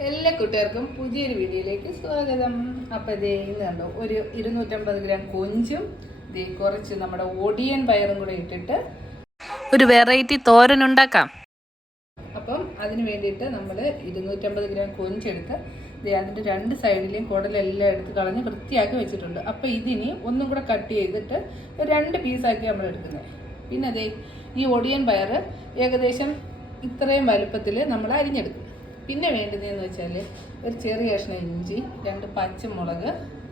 എല്ലാ കൂട്ടുകാർക്കും പുതിയൊരു വീഡിയോയിലേക്ക് സ്വാഗതം. അപ്പോൾ ഇതേ ഇന്ന് കണ്ടോ ഒരു ഇരുന്നൂറ്റമ്പത് ഗ്രാം കൊഞ്ചും ഇതേ കുറച്ച് നമ്മുടെ ഒടിയൻ പയറും കൂടെ ഇട്ടിട്ട് ഒരു വെറൈറ്റി തോരൻ ഉണ്ടാക്കാം. അപ്പം അതിന് വേണ്ടിയിട്ട് നമ്മൾ ഇരുന്നൂറ്റമ്പത് ഗ്രാം കൊഞ്ചെടുത്ത് ദേ അതിന്റെ രണ്ട് സൈഡിലെയും കുടലെല്ലാം എടുത്ത് കളഞ്ഞ് വൃത്തിയാക്കി വെച്ചിട്ടുണ്ട്. അപ്പോൾ ഇതിനി ഒന്നും കൂടെ കട്ട് ചെയ്തിട്ട് രണ്ട് പീസാക്കി നമ്മൾ എടുക്കുന്നത്. പിന്നെ അതേ ഈ ഒടിയൻ പയർ ഏകദേശം ഇത്രയും വലുപ്പത്തിൽ നമ്മൾ അരിഞ്ഞെടുക്കും. പിന്നെ വേണ്ടതെന്ന് വെച്ചാൽ ഒരു ചെറിയ കഷ്ണം ഇഞ്ചി രണ്ട് പച്ചമുളക്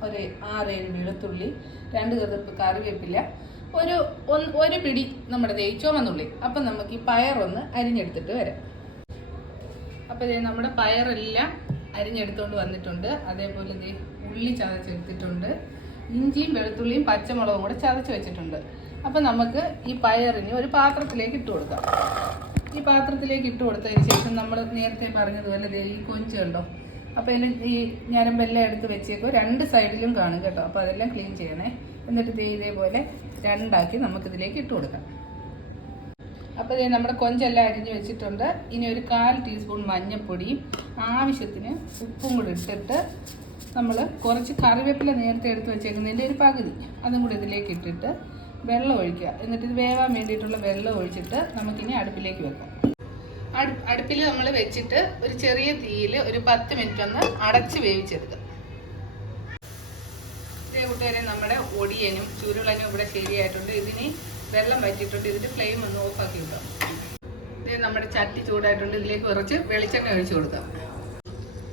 ഒരു ആറേഴ് വെളുത്തുള്ളി രണ്ട് കറുപ്പ് കറിവേപ്പില ഒരു ഒരു പിടി നമ്മുടെ ദേ ചുമന്നുള്ളി അപ്പം നമുക്ക് ഈ പയറൊന്ന് അരിഞ്ഞെടുത്തിട്ട് വരാം. അപ്പോൾ ദേ നമ്മുടെ പയറെല്ലാം അരിഞ്ഞെടുത്തുകൊണ്ട് വന്നിട്ടുണ്ട്. അതേപോലെ ദേ ഉള്ളി ചതച്ചെടുത്തിട്ടുണ്ട്. ഇഞ്ചിയും വെളുത്തുള്ളിയും പച്ചമുളകും കൂടെ ചതച്ച് വെച്ചിട്ടുണ്ട്. അപ്പം നമുക്ക് ഈ പയറിന് ഒരു പാത്രത്തിലേക്ക് ഇട്ട് കൊടുക്കാം. ഈ പാത്രത്തിലേക്ക് ഇട്ട് കൊടുത്തതിന് ശേഷം നമ്മൾ നേരത്തെ പറഞ്ഞതുപോലെ ഈ കൊഞ്ചുണ്ടോ അപ്പോൾ ഇതിന് ഈ ഞരമ്പെല്ലാം എടുത്ത് വെച്ചേക്കോ. രണ്ട് സൈഡിലും കാണും കേട്ടോ. അപ്പോൾ അതെല്ലാം ക്ലീൻ ചെയ്യണേ. എന്നിട്ട് ദേ ഇതേപോലെ രണ്ടാക്കി നമുക്കിതിലേക്ക് ഇട്ട് കൊടുക്കാം. അപ്പോൾ ഇതേ നമ്മുടെ കൊഞ്ചെല്ലാം അരിഞ്ഞ് വെച്ചിട്ടുണ്ട്. ഇനി ഒരു കാൽ ടീസ്പൂൺ മഞ്ഞൾപ്പൊടിയും ആവശ്യത്തിന് ഉപ്പും കൂടി ഇട്ടിട്ട് നമ്മൾ കുറച്ച് കറിവേപ്പില നേരത്തെ എടുത്ത് വെച്ചേക്കുന്നതിന്റെ ഒരു പകുതി. അതും കൂടി ഇതിലേക്ക് ഇട്ടിട്ട് വെള്ളം ഒഴിക്കുക. എന്നിട്ട് ഇത് വേവാൻ വേണ്ടിയിട്ടുള്ള വെള്ളം ഒഴിച്ചിട്ട് നമുക്കിനി അടുപ്പിലേക്ക് വെക്കാം. അടു അടുപ്പിൽ നമ്മൾ വെച്ചിട്ട് ഒരു ചെറിയ തീയിൽ ഒരു പത്ത് മിനിറ്റ് ഒന്ന് അടച്ച് വേവിച്ചെടുക്കുക. ഇതേ കൂട്ടുകാരെ നമ്മുടെ ഒടിയനും ചുരുളനും ഇവിടെ ശരിയായിട്ടുണ്ട്. ഇതിന് വെള്ളം വറ്റിയിട്ടുണ്ട്. ഇതിന്റെ ഫ്ലെയിം ഒന്ന് ഓഫ് ആക്കി വിടാം ഇതേ നമ്മുടെ ചട്ടി ചൂടായിട്ടുണ്ട്. ഇതിലേക്ക് കുറച്ച് വെളിച്ചെണ്ണ ഒഴിച്ചു കൊടുക്കാം.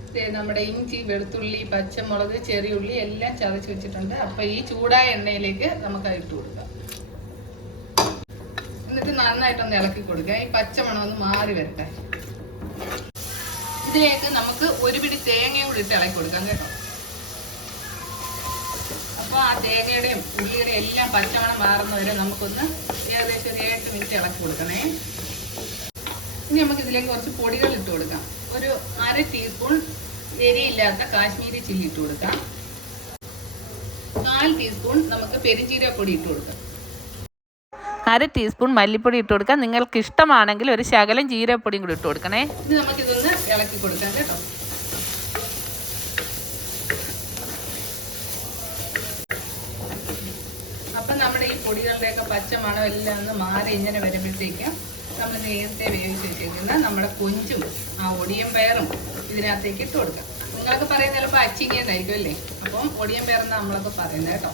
ഇതേ നമ്മുടെ ഇഞ്ചി വെളുത്തുള്ളി പച്ചമുളക് ചെറിയുള്ളി എല്ലാം ചതച്ച് വെച്ചിട്ടുണ്ട്. അപ്പോൾ ഈ ചൂടായ എണ്ണയിലേക്ക് നമുക്ക് ഇട്ട് കൊടുക്കാം. എന്നിട്ട് നന്നായിട്ടൊന്ന് ഇളക്കി കൊടുക്കുക. ഈ പച്ചമണം ഒന്ന് മാറി വരട്ടെ. ഇതിലേക്ക് നമുക്ക് ഒരു പിടി തേങ്ങയും കൂടി ഇട്ട് ഇളക്കി കൊടുക്കാം കേട്ടോ. അപ്പോൾ ആ തേങ്ങയുടെയും ഉള്ളിയുടെയും എല്ലാം പച്ചമണം മാറുന്ന വരെ നമുക്കൊന്ന് ഏകദേശം ഒരു ഏഴ് മിനിറ്റ് ഇളക്കി കൊടുക്കണേ. ഇനി നമുക്ക് ഇതിലേക്ക് കുറച്ച് പൊടികൾ ഇട്ട് കൊടുക്കാം. ഒരു അര ടീസ്പൂൺ എരിയില്ലാത്ത കാശ്മീരി ചില്ലി ഇട്ട് കൊടുക്കാം. നാല് ടീസ്പൂൺ നമുക്ക് പെരിഞ്ചീരപ്പൊടി ഇട്ട് കൊടുക്കാം. അര ടീസ്പൂൺ മല്ലിപ്പൊടി ഇട്ട് കൊടുക്കാം. നിങ്ങൾക്ക് ഇഷ്ടമാണെങ്കിൽ ഒരു ശകലം ജീരപ്പൊടിയും കൂടി ഇട്ട് കൊടുക്കണേ. നമുക്കിതൊന്ന് ഇളക്കി കൊടുക്കാം കേട്ടോ. അപ്പം നമ്മുടെ ഈ പൊടികളുടെയൊക്കെ പച്ച മണം എല്ലാം ഒന്ന് മാറി ഇങ്ങനെ വരുമ്പോഴത്തേക്കും നമ്മൾ നേരത്തെ വേവിച്ച് വെച്ചിരിക്കുന്ന നമ്മുടെ കൊഞ്ചും ആ ഒടിയും പയറും ഇതിനകത്തേക്ക് ഇട്ട് കൊടുക്കാം. നിങ്ങളൊക്കെ പറയുന്നത് ചിലപ്പോൾ അച്ചിങ്ങേന്നായിരിക്കും അല്ലേ? അപ്പം ഒടിയും പയറെന്ന് നമ്മളൊക്കെ പറയുന്നത് കേട്ടോ.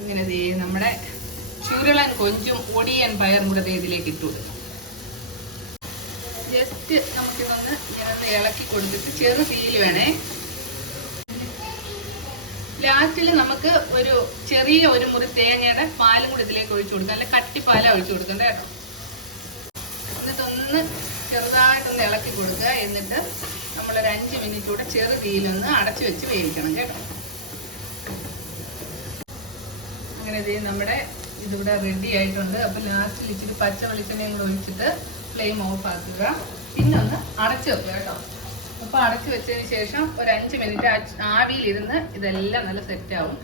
ഇങ്ങനെ നമ്മുടെ ചുരുളൻ കൊഞ്ചും ഒടിയൻ പയറും കൂടെ ഇതിലേക്ക് ഇട്ട്. കൊടുക്കാം ജസ്റ്റ് നമുക്കിതൊന്ന് ഒന്ന് ഇളക്കി കൊടുത്തിട്ട് ചെറു തീയിൽ വേണേ. ലാസ്റ്റിൽ നമുക്ക് ഒരു ചെറിയ ഒരു മുറി തേങ്ങയുടെ പാലും കൂടി ഇതിലേക്ക് ഒഴിച്ചു കൊടുക്കാം. അല്ലെ കട്ടിപ്പാല ഒഴിച്ചു കൊടുക്കണ്ട കേട്ടോ. എന്നിട്ടൊന്ന് ചെറുതായിട്ടൊന്ന് ഇളക്കി കൊടുക്കുക. എന്നിട്ട് നമ്മളൊരു അഞ്ച് മിനിറ്റ് കൂടെ ചെറു തീയിലൊന്ന് അടച്ചു വെച്ച് വേവിക്കണം കേട്ടോ. അങ്ങനെ നമ്മുടെ ഇതിവിടെ റെഡി ആയിട്ടുണ്ട്. അപ്പൊ ലാസ്റ്റിൽ ഇച്ചിരി പച്ച വെളിച്ചെണ്ണയും കൂടെ ഒഴിച്ചിട്ട് ഫ്ലെയിം ഓഫ് ആക്കുക. പിന്നെ ഒന്ന് അടച്ചു വെക്കുക കേട്ടോ. അപ്പൊ അടച്ചു വെച്ചതിന് ശേഷം ഒരു അഞ്ച് മിനിറ്റ് ആവിയിലിരുന്ന് ഇതെല്ലാം നല്ല സെറ്റ് ആവും.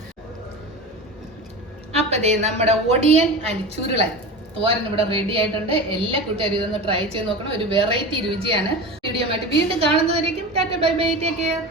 അപ്പൊ ദേ നമ്മുടെ ഒടിയൻ അരി ചുരുളൻ. തോരൻ ഇവിടെ റെഡി ആയിട്ടുണ്ട്. എല്ലാ കൂട്ടുകാരും ഇതൊന്ന് ട്രൈ ചെയ്ത് നോക്കണം. ഒരു വെറൈറ്റി രുചിയാണ്. വീഡിയോ വീണ്ടും കാണുന്നതായിരിക്കും tata bye bye take care